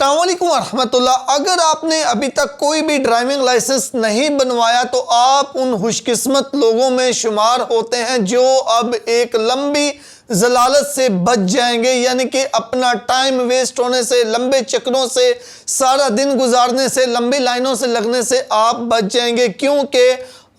अस्सलाम वालेकुम रहमतुल्लाह। अगर आपने अभी तक कोई भी ड्राइविंग लाइसेंस नहीं बनवाया तो आप उन खुशकिस्मत लोगों में शुमार होते हैं जो अब एक लंबी जलालत से बच जाएंगे, यानी कि अपना टाइम वेस्ट होने से, लंबे चक्रों से, सारा दिन गुजारने से, लंबी लाइनों से लगने से आप बच जाएंगे, क्योंकि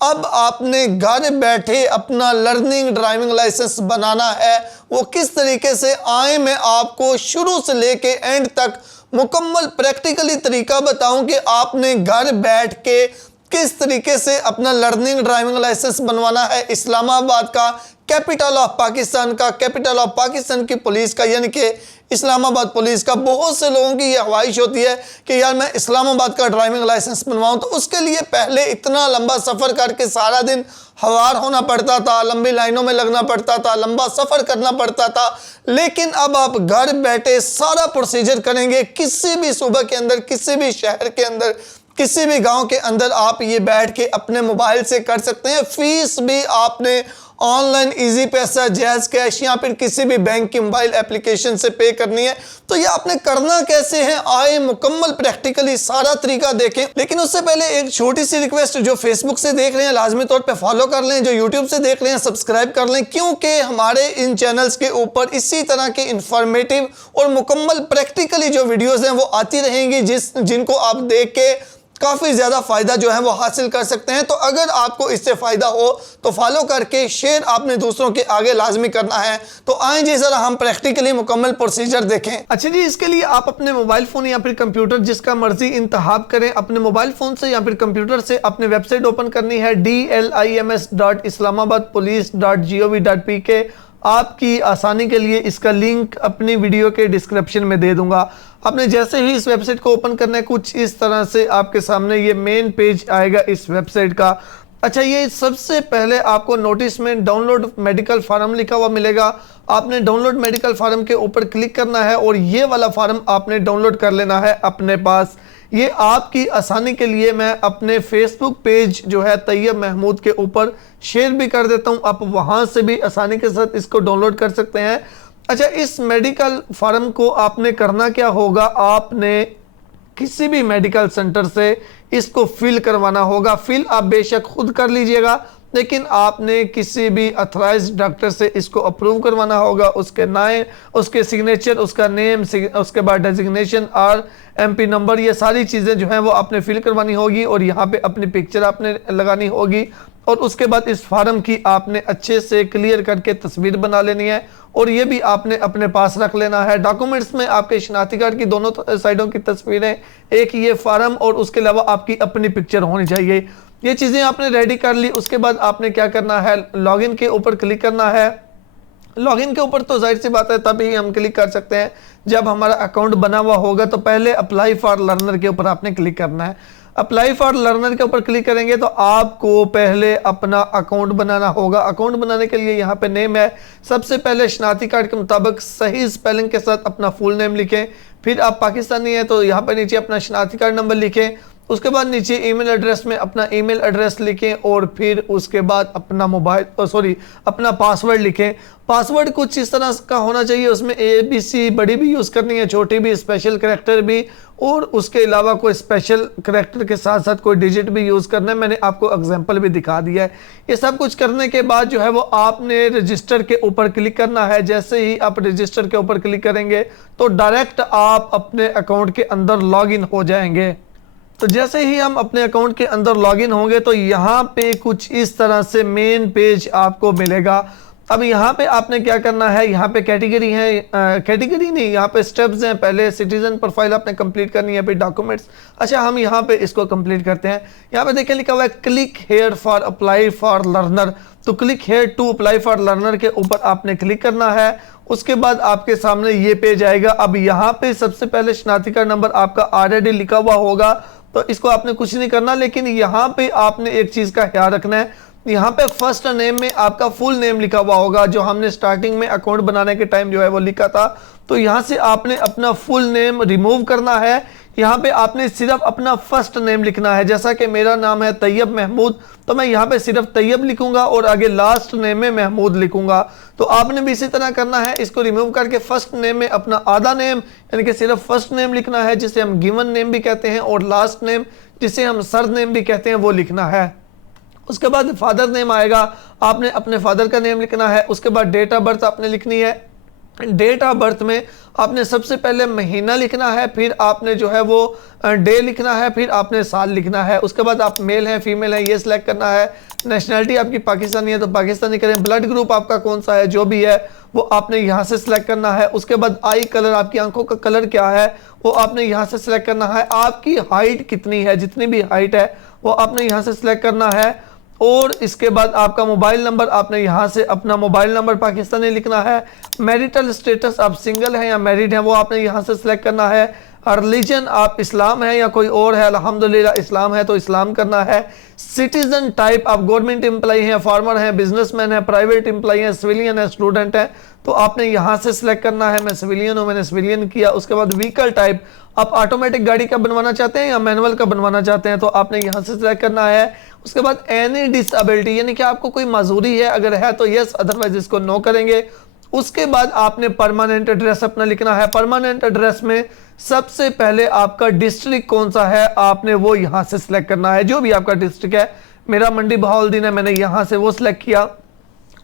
अब आपने घर बैठे अपना लर्निंग ड्राइविंग लाइसेंस बनाना है। वो किस तरीके से आए, मैं आपको शुरू से लेके एंड तक मुकम्मल प्रैक्टिकली तरीका बताऊं कि आपने घर बैठ के किस तरीके से अपना लर्निंग ड्राइविंग लाइसेंस बनवाना है। इस्लामाबाद का, कैपिटल ऑफ पाकिस्तान का, कैपिटल ऑफ पाकिस्तान की पुलिस का, यानी कि इस्लामाबाद पुलिस का। बहुत से लोगों की यह ख्वाहिश होती है कि यार मैं इस्लामाबाद का ड्राइविंग लाइसेंस बनवाऊं, तो उसके लिए पहले इतना लंबा सफ़र करके सारा दिन हवार होना पड़ता था, लंबी लाइनों में लगना पड़ता था, लंबा सफ़र करना पड़ता था। लेकिन अब आप घर बैठे सारा प्रोसीजर करेंगे, किसी भी सूबे के अंदर, किसी भी शहर के अंदर, किसी भी गांव के अंदर आप ये बैठ के अपने मोबाइल से कर सकते हैं। फीस भी आपने ऑनलाइन इजी पैसा, जैज़ कैश या फिर किसी भी बैंक की मोबाइल एप्लीकेशन से पे करनी है। तो ये आपने करना कैसे है, आए मुकम्मल प्रैक्टिकली सारा तरीका देखें। लेकिन उससे पहले एक छोटी सी रिक्वेस्ट, जो फेसबुक से देख रहे हैं लाजमी तौर पे फॉलो कर लें, जो यूट्यूब से देख रहे हैं सब्सक्राइब कर लें, क्योंकि हमारे इन चैनल्स के ऊपर इसी तरह के इंफॉर्मेटिव और मुकम्मल प्रैक्टिकली जो वीडियोज़ हैं वो आती रहेंगी, जिनको आप देख के काफ़ी ज़्यादा फ़ायदा जो है वो हासिल कर सकते हैं। तो अगर आपको इससे फ़ायदा हो तो फॉलो करके शेयर आपने दूसरों के आगे लाजमी करना है। तो आएँ जी ज़रा हम प्रैक्टिकली मुकम्मल प्रोसीजर देखें। अच्छा जी, इसके लिए आप अपने मोबाइल फ़ोन या फिर कंप्यूटर, जिसका मर्जी इंतखाब करें, अपने मोबाइल फ़ोन से या फिर कंप्यूटर से अपने वेबसाइट ओपन करनी है DLIMS.islamabadpolice.gov.pk। आपकी आसानी के लिए इसका लिंक अपनी वीडियो के डिस्क्रिप्शन में दे दूंगा। आपने जैसे ही इस वेबसाइट को ओपन करना है, कुछ इस तरह से आपके सामने ये मेन पेज आएगा इस वेबसाइट का। अच्छा, ये सबसे पहले आपको नोटिस में डाउनलोड मेडिकल फार्म लिखा हुआ मिलेगा। आपने डाउनलोड मेडिकल फार्म के ऊपर क्लिक करना है और ये वाला फार्म आपने डाउनलोड कर लेना है अपने पास। ये आपकी आसानी के लिए मैं अपने फेसबुक पेज जो है तैयब महमूद के ऊपर शेयर भी कर देता हूँ, आप वहाँ से भी आसानी के साथ इसको डाउनलोड कर सकते हैं। अच्छा, इस मेडिकल फार्म को आपने करना क्या होगा, आपने किसी भी मेडिकल सेंटर से इसको फिल करवाना होगा। फिल आप बेशक खुद कर लीजिएगा, लेकिन आपने किसी भी अथराइज्ड डॉक्टर से इसको अप्रूव करवाना होगा। उसके नाम, उसके सिग्नेचर, उसका नेम, उसके बाद डेजिग्नेशन, RMP नंबर, ये सारी चीज़ें जो हैं वो आपने फिल करवानी होगी और यहाँ पे अपनी पिक्चर आपने लगानी होगी। और उसके बाद इस फार्म की आपने अच्छे से क्लियर करके तस्वीर बना लेनी है और ये भी आपने अपने पास रख लेना है। डॉक्यूमेंट्स में आपके शनाख्ती कार्ड की दोनों साइडों की तस्वीरें, एक ये फार्म और उसके अलावा आपकी अपनी पिक्चर होनी चाहिए। ये चीज़ें आपने रेडी कर ली। उसके बाद आपने क्या करना है, लॉगिन के ऊपर क्लिक करना है। लॉगिन के ऊपर तो जाहिर सी बात है तभी हम क्लिक कर सकते हैं जब हमारा अकाउंट बना हुआ होगा। तो पहले अप्लाई फॉर लर्नर के ऊपर आपने क्लिक करना है। अप्लाई फॉर लर्नर के ऊपर क्लिक करेंगे तो आपको पहले अपना अकाउंट बनाना होगा। अकाउंट बनाने के लिए यहाँ पे नेम है, सबसे पहले शनाख्ती कार्ड के मुताबिक सही स्पेलिंग के साथ अपना फुल नेम लिखें। फिर आप पाकिस्तानी हैं तो यहाँ पे नीचे अपना शनाख्ती कार्ड नंबर लिखें। उसके बाद नीचे ईमेल एड्रेस में अपना ईमेल एड्रेस लिखें और फिर उसके बाद अपना अपना पासवर्ड लिखें। पासवर्ड कुछ इस तरह का होना चाहिए, उसमें ABC बड़ी भी यूज़ करनी है, छोटी भी, स्पेशल करैक्टर भी, और उसके अलावा कोई स्पेशल करैक्टर के साथ साथ कोई डिजिट भी यूज़ करना है। मैंने आपको एग्जांपल भी दिखा दिया है। ये सब कुछ करने के बाद जो है वो आपने रजिस्टर के ऊपर क्लिक करना है। जैसे ही आप रजिस्टर के ऊपर क्लिक करेंगे तो डायरेक्ट आप अपने अकाउंट के अंदर लॉगिन हो जाएंगे। तो जैसे ही हम अपने अकाउंट के अंदर लॉगिन होंगे तो यहाँ पे कुछ इस तरह से मेन पेज आपको मिलेगा। अब यहाँ पे आपने क्या करना है, यहाँ पे कैटेगरी है, कैटेगरी नहीं, यहाँ पे स्टेप्स हैं। पहले सिटीजन प्रोफाइल आपने कंप्लीट करनी है, फिर डॉक्यूमेंट्स। अच्छा, हम यहाँ पे इसको कंप्लीट करते हैं। यहाँ पे देखिए लिखा हुआ है click here for apply for learner. तो click here to apply for learner के ऊपर आपने क्लिक करना है। उसके बाद आपके सामने ये पेज आएगा। अब यहाँ पे सबसे पहले शनाख्ती कार्ड नंबर आपका ऑलरेडी लिखा हुआ होगा, तो इसको आपने कुछ नहीं करना। लेकिन यहाँ पे आपने एक चीज़ का ख्याल रखना है, यहाँ पे फर्स्ट नेम में आपका फुल नेम लिखा हुआ होगा, जो हमने स्टार्टिंग में अकाउंट बनाने के टाइम जो है वो लिखा था। तो यहाँ से आपने अपना फुल नेम रिमूव करना है। यहाँ पे आपने सिर्फ अपना फर्स्ट नेम लिखना है। जैसा कि मेरा नाम है तैयब महमूद, तो मैं यहाँ पे सिर्फ तैयब लिखूंगा और आगे लास्ट नेम में महमूद लिखूंगा। तो आपने भी इसी तरह करना है। इसको रिमूव करके फर्स्ट नेम में अपना आधा नेम यानी कि सिर्फ फर्स्ट नेम लिखना है, जिसे हम गिवन नेम भी कहते हैं, और लास्ट नेम जिसे हम सर नेम भी कहते हैं वो लिखना है। उसके बाद फादर नेम आएगा, आपने अपने फादर का नेम लिखना है। उसके बाद डेट ऑफ बर्थ आपने लिखनी है। डेट ऑफ बर्थ में आपने सबसे पहले महीना लिखना है, फिर आपने जो है वो डे लिखना है, फिर आपने साल लिखना है। उसके बाद आप मेल हैं फीमेल है ये सिलेक्ट करना है। नेशनलिटी आपकी पाकिस्तानी है तो पाकिस्तानी करें। ब्लड ग्रुप आपका कौन सा है, जो भी है वो आपने यहाँ से सिलेक्ट करना है। उसके बाद आई कलर, आपकी आंखों का कलर क्या है वो आपने यहाँ से सिलेक्ट करना है। आपकी हाइट कितनी है, जितनी भी हाइट है वो आपने यहाँ से सिलेक्ट करना है। और इसके बाद आपका मोबाइल नंबर, आपने यहाँ से अपना मोबाइल नंबर पाकिस्तानी लिखना है। मैरिटल स्टेटस, आप सिंगल हैं या मैरिड हैं वो आपने यहाँ से सिलेक्ट करना है। रिलीजन, आप इस्लाम है या कोई और है, अल्हम्दुलिल्लाह इस्लाम है तो इस्लाम करना है। सिटीजन टाइप, आप गवर्नमेंट एम्प्लॉई हैं, फार्मर हैं, बिजनेसमैन है, प्राइवेट एम्प्लॉई हैं, सिविलियन है, स्टूडेंट है, तो आपने यहाँ से सिलेक्ट करना है। मैं सिविलियन हूँ, मैंने सिविलियन किया। उसके बाद व्हीकल टाइप, आप ऑटोमेटिक गाड़ी का बनवाना चाहते हैं या मैनुअल का बनवाना चाहते हैं तो आपने यहाँ से सिलेक्ट करना है। उसके बाद एनी डिसेबिलिटी, यानी कि आपको कोई माजूरी है, अगर है तो यस, अदरवाइज इसको नो करेंगे। उसके बाद आपने परमानेंट एड्रेस अपना लिखना है। परमानेंट एड्रेस में सबसे पहले आपका डिस्ट्रिक्ट कौन सा है आपने वो यहाँ से सिलेक्ट करना है, जो भी आपका डिस्ट्रिक्ट है। मेरा मंडी बहाउलदीन है, मैंने यहाँ से वो सिलेक्ट किया।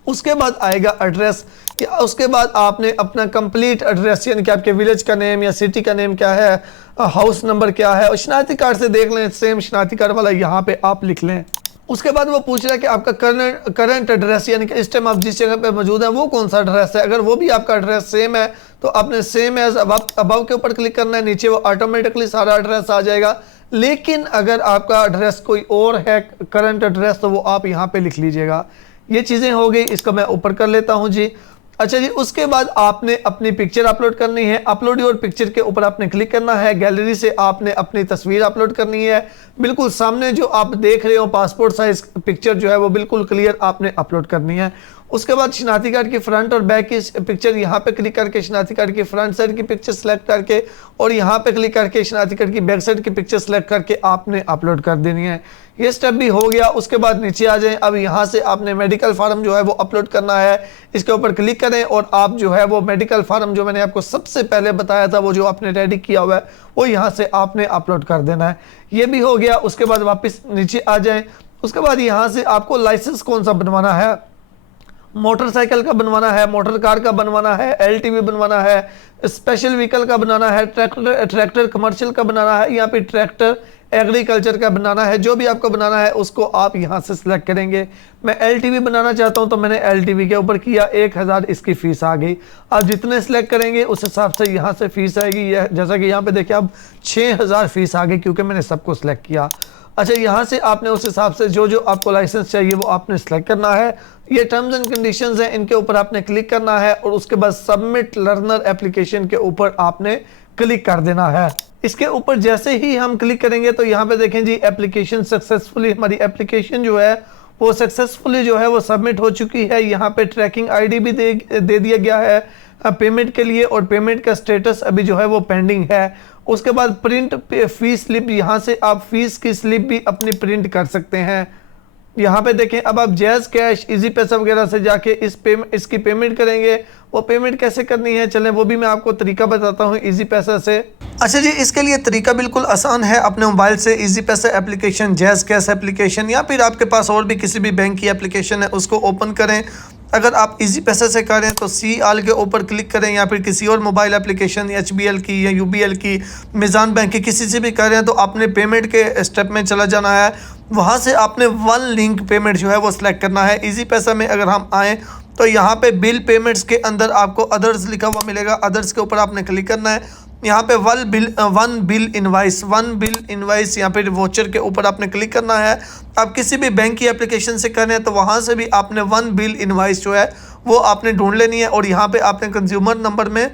उसके बाद आएगा एड्रेस, या उसके बाद आपने अपना कंप्लीट एड्रेस यानी कि आपके विलेज का नेम या सिटी का नेम क्या है, हाउस नंबर क्या है, और शनाख्ती कार्ड से देख लें, सेम शनाख्ती कार्ड वाला यहाँ पे आप लिख लें। उसके बाद वो पूछ रहा है कि आपका करंट एड्रेस यानी कि इस टाइम आप जिस जगह पे मौजूद हैं वो कौन सा एड्रेस है। अगर वो भी आपका एड्रेस सेम है तो आपने सेम एज अबव के ऊपर क्लिक करना है, नीचे वो ऑटोमेटिकली सारा एड्रेस आ जाएगा। लेकिन अगर आपका एड्रेस कोई और है करंट एड्रेस तो वो आप यहाँ पे लिख लीजिएगा। ये चीज़ें हो गई, इसको मैं ऊपर कर लेता हूँ जी। अच्छा जी, उसके बाद आपने अपनी पिक्चर अपलोड करनी है। अपलोड योर पिक्चर के ऊपर आपने क्लिक करना है। गैलरी से आपने अपनी तस्वीर अपलोड करनी है। बिल्कुल सामने जो आप देख रहे हो पासपोर्ट साइज पिक्चर जो है वो बिल्कुल क्लियर आपने अपलोड करनी है। उसके बाद शनाख्ती कार्ड की फ्रंट और बैक की पिक्चर यहाँ पे क्लिक करके शनाख्ती कार्ड की फ्रंट साइड की पिक्चर सेलेक्ट करके और यहाँ पे क्लिक करके शनाख्ती कार्ड की बैक साइड की पिक्चर सेलेक्ट करके आपने अपलोड कर देनी है। ये स्टेप भी हो गया। उसके बाद नीचे आ जाएं। अब यहाँ से आपने मेडिकल फार्म जो है वो अपलोड करना है। इसके ऊपर क्लिक करें और आप जो है वो मेडिकल फार्म जो मैंने आपको सबसे पहले बताया था वो जो आपने रेडी किया हुआ है वो यहाँ से आपने अपलोड कर देना है। ये भी हो गया। उसके बाद वापस नीचे आ जाएं। उसके बाद यहाँ से आपको लाइसेंस कौन सा बनवाना है, मोटरसाइकिल का बनवाना है, मोटर कार का बनवाना है, एलटीवी बनवाना है, स्पेशल व्हीकल का बनाना है, ट्रैक्टर कमर्शियल का बनाना है, यहाँ पे ट्रैक्टर एग्रीकल्चर का बनाना है। जो भी आपको बनाना है उसको आप यहाँ से सिलेक्ट करेंगे। मैं एलटीवी बनाना चाहता हूँ तो मैंने एलटीवी के ऊपर किया, 1000 इसकी फ़ीस आ गई। आप जितने सिलेक्ट करेंगे उस हिसाब से यहाँ से फ़ीस आएगी। जैसा कि यहाँ पे देखिए अब 6000 फ़ीस आ गई क्योंकि मैंने सबको सिलेक्ट किया। अच्छा, यहाँ से आपने उस हिसाब से जो जो आपको लाइसेंस चाहिए वो आपने सेलेक्ट करना है। ये टर्म्स एंड कंडीशंस हैं, इनके ऊपर आपने क्लिक करना है और उसके बाद सबमिट लर्नर एप्लीकेशन के ऊपर आपने क्लिक कर देना है। इसके ऊपर जैसे ही हम क्लिक करेंगे तो यहाँ पे देखें जी, एप्लीकेशन सक्सेसफुली, हमारी एप्लीकेशन जो है वो सक्सेसफुली जो है वो सबमिट हो चुकी है। यहाँ पे ट्रैकिंग आईडी भी दे दिया गया है पेमेंट के लिए और पेमेंट का स्टेटस अभी जो है वो पेंडिंग है। उसके बाद प्रिंट फीस स्लिप, यहाँ से आप फीस की स्लिप भी अपनी प्रिंट कर सकते हैं। यहाँ पे देखें, अब आप जैज़ कैश, इजी पैसा वगैरह से जाके इसकी पेमेंट करेंगे। वो पेमेंट कैसे करनी है चलें वो भी मैं आपको तरीका बताता हूँ इजी पैसा से। अच्छा जी, इसके लिए तरीका बिल्कुल आसान है। अपने मोबाइल से इजी पैसा एप्लीकेशन, जैज़ कैश एप्लीकेशन या फिर आपके पास और भी किसी भी बैंक की एप्लीकेशन है उसको ओपन करें। अगर आप इजी पैसा से करें तो सी आल के ऊपर क्लिक करें या फिर किसी और मोबाइल एप्लीकेशन HBL की या UBL की, मीज़ान बैंक की, किसी से भी करें तो आपने पेमेंट के स्टेप में चला जाना है। वहाँ से आपने वन लिंक पेमेंट जो है वो सिलेक्ट करना है। इजी पैसा में अगर हम आएँ तो यहाँ पे बिल पेमेंट्स के अंदर आपको अदर्स लिखा हुआ मिलेगा। अदर्स के ऊपर आपने क्लिक करना है। यहाँ पे वन बिल इनवाइस या फिर वोचर के ऊपर आपने क्लिक करना है। आप किसी भी बैंक की एप्लीकेशन से करें तो वहाँ से भी आपने वन बिल इनवाइस जो है वो आपने ढूंढ लेनी है और यहाँ पे आपने कंज्यूमर नंबर में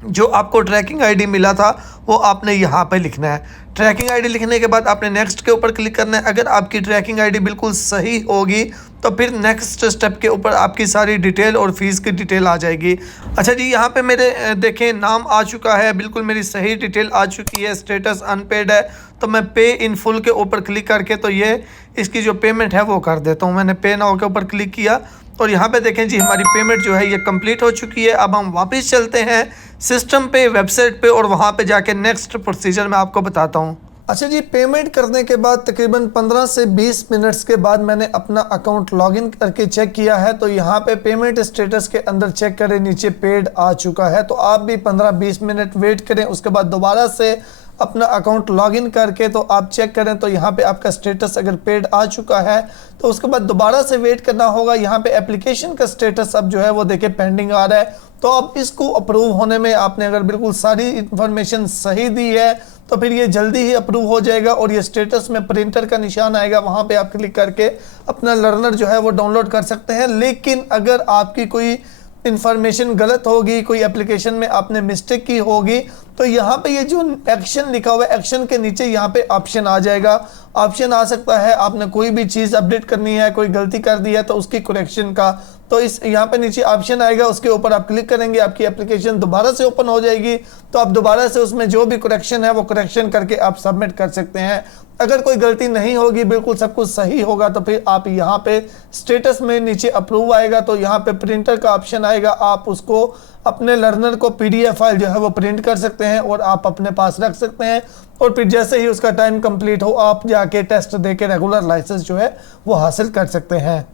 जो आपको ट्रैकिंग आईडी मिला था वो आपने यहाँ पे लिखना है। ट्रैकिंग आईडी लिखने के बाद आपने नेक्स्ट के ऊपर क्लिक करना है। अगर आपकी ट्रैकिंग आईडी बिल्कुल सही होगी तो फिर नेक्स्ट स्टेप के ऊपर आपकी सारी डिटेल और फीस की डिटेल आ जाएगी। अच्छा जी, यहाँ पे मेरे देखें नाम आ चुका है, बिल्कुल मेरी सही डिटेल आ चुकी है, स्टेटस अनपेड है। तो मैं पे इन फुल के ऊपर क्लिक करके तो ये इसकी जो पेमेंट है वो कर देता हूँ। मैंने पे नाउ के ऊपर क्लिक किया और यहाँ पे देखें जी हमारी पेमेंट जो है ये कंप्लीट हो चुकी है। अब हम वापस चलते हैं सिस्टम पे, वेबसाइट पे, और वहाँ पे जाके नेक्स्ट प्रोसीजर मैं आपको बताता हूँ। अच्छा जी, पेमेंट करने के बाद तकरीबन 15 से 20 मिनट्स के बाद मैंने अपना अकाउंट लॉगिन करके चेक किया है। तो यहाँ पे पेमेंट स्टेटस के अंदर चेक करें, नीचे पेड आ चुका है। तो आप भी 15-20 मिनट वेट करें, उसके बाद दोबारा से अपना अकाउंट लॉगिन करके तो आप चेक करें। तो यहाँ पे आपका स्टेटस अगर पेड आ चुका है तो उसके बाद दोबारा से वेट करना होगा। यहाँ पे एप्लीकेशन का स्टेटस अब जो है वो देखिए पेंडिंग आ रहा है। तो अब इसको अप्रूव होने में आपने अगर बिल्कुल सारी इंफॉर्मेशन सही दी है तो फिर ये जल्दी ही अप्रूव हो जाएगा और ये स्टेटस में प्रिंटर का निशान आएगा, वहाँ पे आप क्लिक करके अपना लर्नर जो है वो डाउनलोड कर सकते हैं। लेकिन अगर आपकी कोई इंफॉर्मेशन गलत होगी, कोई एप्लीकेशन में आपने मिस्टेक की होगी, तो यहाँ पे ये जो एक्शन लिखा हुआ है, एक्शन के नीचे यहाँ पे ऑप्शन आ जाएगा। ऑप्शन आ सकता है आपने कोई भी चीज़ अपडेट करनी है, कोई गलती कर दी है तो उसकी करेक्शन का, तो इस यहाँ पे नीचे ऑप्शन आएगा, उसके ऊपर आप क्लिक करेंगे, आपकी एप्लीकेशन दोबारा से ओपन हो जाएगी। तो आप दोबारा से उसमें जो भी करेक्शन है वो करेक्शन करके आप सबमिट कर सकते हैं। अगर कोई गलती नहीं होगी, बिल्कुल सब कुछ सही होगा, तो फिर आप यहाँ पे स्टेटस में नीचे अप्रूव आएगा, तो यहाँ पे प्रिंटर का ऑप्शन आएगा। आप उसको अपने लर्नर को PDF फाइल जो है वो प्रिंट कर सकते हैं और आप अपने पास रख सकते हैं। और फिर जैसे ही उसका टाइम कंप्लीट हो आप जाके टेस्ट दे के रेगुलर लाइसेंस जो है वो हासिल कर सकते हैं।